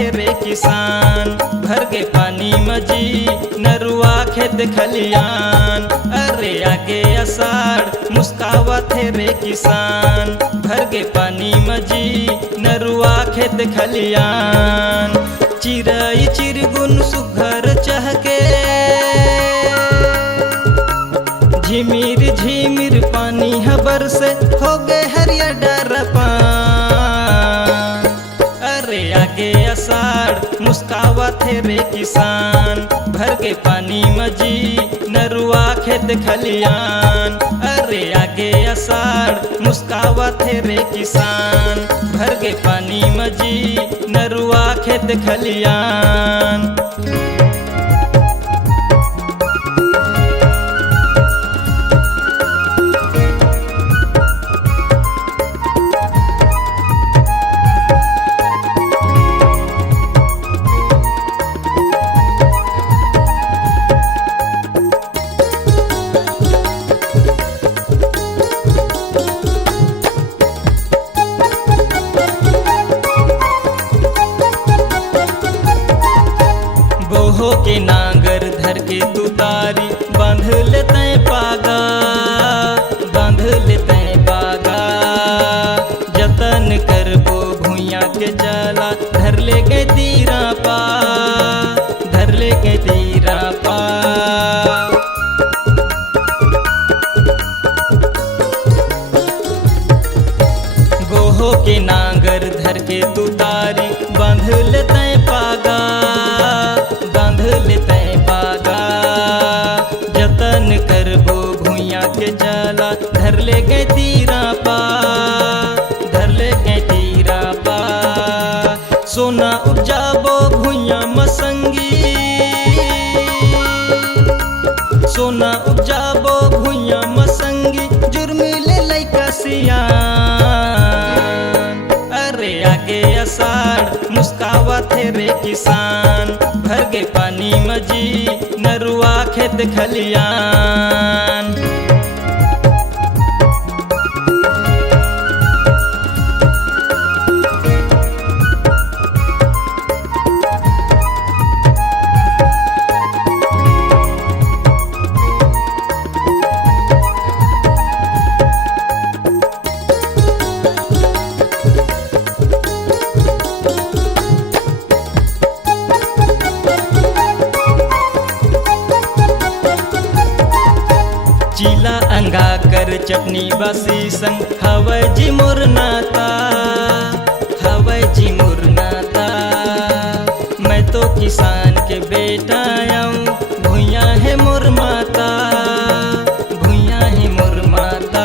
थे रे किसान, भर के पानी मजी नरुआ खेत खलियान। अरे आगे अषाढ़ मुस्कावा थे रे किसान, भर के पानी मजी नरुआ खेत खलियान। चिरई चिरगुन सुघर चहके, झिमिर झिमिर पानी हबर से हो गए हरिया डरपान। अरे आगे अषाढ़ मुस्कावा थे रे किसान, भर के पानी मजी नरुआ खेत खलियान। अरे आगे अषाढ़ मुस्कावा थे रे किसान, भर के पानी मजी नरुआ खेत खलियान। बोहो के नांगर धर के तू तारी, बांध लेते पागा, बांध लेते पागा। जतन करबो भुइया के चला, धर ले गए तीरा पा, धर ले गए तीरा पा। बोहो के नांगर धर के तू तारी, बांध लेते पागा, बांध लेते पागा। जतन करबो भुइया के चला, धर ले गए तीरा पा, धर ले गए तीरा पा। सोना उपजाबो भुइया मसंगी, सोना उपजाबो भुइया मसंगी। जुर्मिले लइका सियान। अरे आगे अषाढ़ मुस्कावा थे रे किसान, भर के पानी मजी नरुआ खेत खलियान। चीला अंगा कर चटनी बसी संग, हवै जी मोर नाता, हवै जी मोर नाता। मैं तो किसान के बेटा आऊँ, भुइया है मोर माता, भुइया है मोर माता।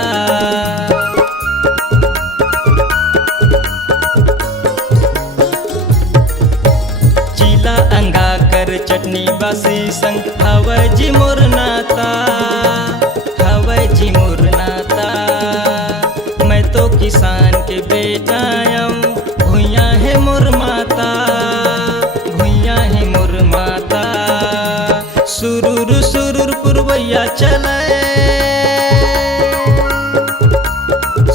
चीला अंगा कर चटनी बसी संग, हवै जी मोर नाता, हवै जी मोर नाता। मैं तो किसान के बेटा आऊँ, भुइया है मोर माता, भुइया है मोर माता। सुरूर सुरूर पुरवैया चले,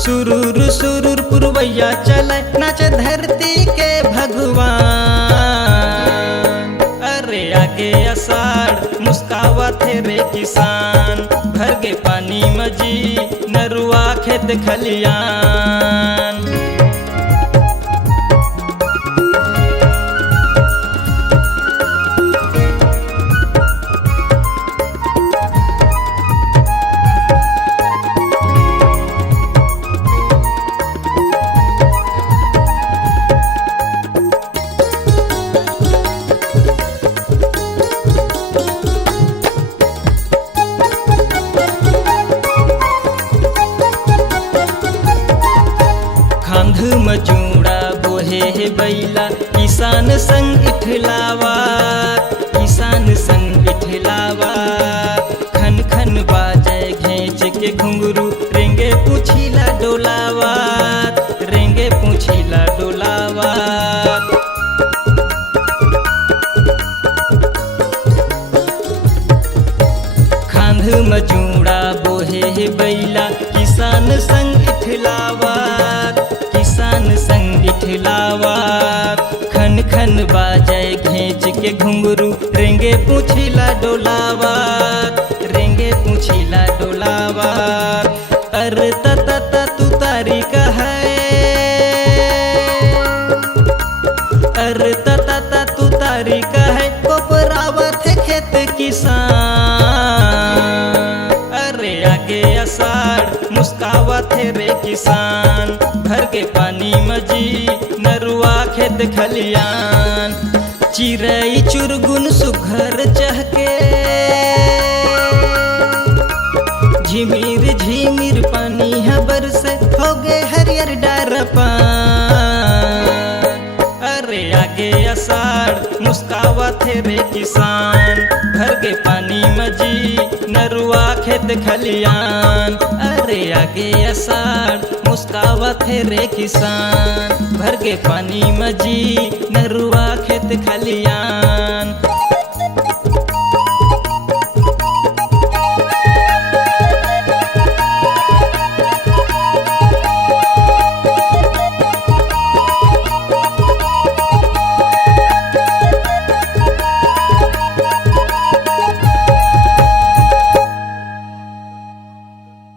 सुरूर सुरूर पुरवैया चले, नाच धरती के भगवान। अरे आगे अषाढ़ मुस्कावा थे रे किसान, भर के पानी मजी नरुआ खेत खलियान। मजूड़ा बोहे है बैला, किसान संग इठलावा, किसान संग इठलावा। खन खन बाजे घेंच के घुंघरू, रेंगे पूछीला डोलावा, रेंगे पूछीला डोलावा। खांध मजूड़ा बोहे है बैला, किसान संग इठलावा, किसान संग इठलावा। खन खन खन बाजे घेंच के घुंगरू रेंगे पूछिला डोलावा रेंगे पूछिला डोलावा। अरे तता तू तारी कहे अरे तता तू तारी कहे कोपरावत है खेत किसान। अरे आगे अषाढ़ मुस्कावत है रे किसान भर के पानी मजी नरुआ खेत खलियान। चिरई चुरगुन सुघर चहके झिमिर झिमिर पानी हबर से हो गए हरियर डारपान। अरे आगे अषाढ़ मुस्कावत है रे किसान भर के पानी मजी नरुआ खेत खलियान। अरे आगे अषाढ़ मुस्कावत है रे किसान भर के पानी मजी नरुआ खेत खलियान।